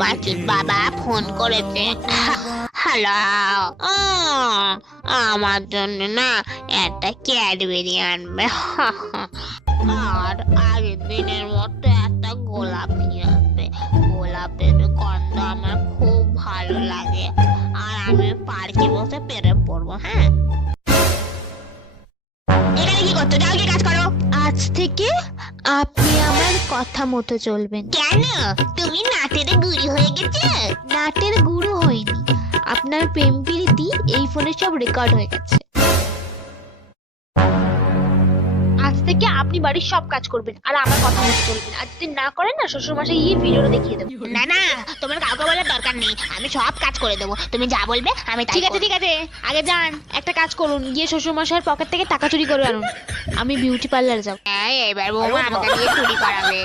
পাঁচুর বাবা ফোন করেছে। হ্যালো, আমার জন্য না একটা ক্যাডবেরি আনবে। আর আগের দিনের মতো একটা গোলাপ নিয়ে আসবে। গোলাপের গন্ধ আমার খুব ভালো লাগে, আর আমি পার্কে বসে পেরে পড়বো। হ্যাঁ, এখানে কি করছো? যাও গিয়ে কাজ করো। আজ থেকে আপনি আমার কথা মতো চলবেন। কেন? তুমি নাটের গুড়ি হয়ে গেছে? নাটের গুরু হয়নি, আপনার প্রেম প্রীতি এই ফোনে সব রেকর্ড হয়ে গেছে। আজ থেকে আপনি বাড়ির সব কাজ করবেন আর আমার কথা মতো চলবেন। আর যদি না করেন না, শ্বশুর মশাই গিয়ে ভিডিওটা দেখিয়ে দেবো। না না, তোমার কাউকে বলার দরকার নেই, আমি সব কাজ করে দেবো। তুমি যা বলবে আমি তাই ঠিক আছে করবো। ঠিক আছে, আগে যান একটা কাজ করুন, গিয়ে শ্বশুর মশাইয়ের পকেট থেকে টাকা চুরি করে আনুন। আমি বিউটি পার্লার যাব। হ্যাঁ, এবার বৌমা আমাকে দিয়ে চুরি করাবে।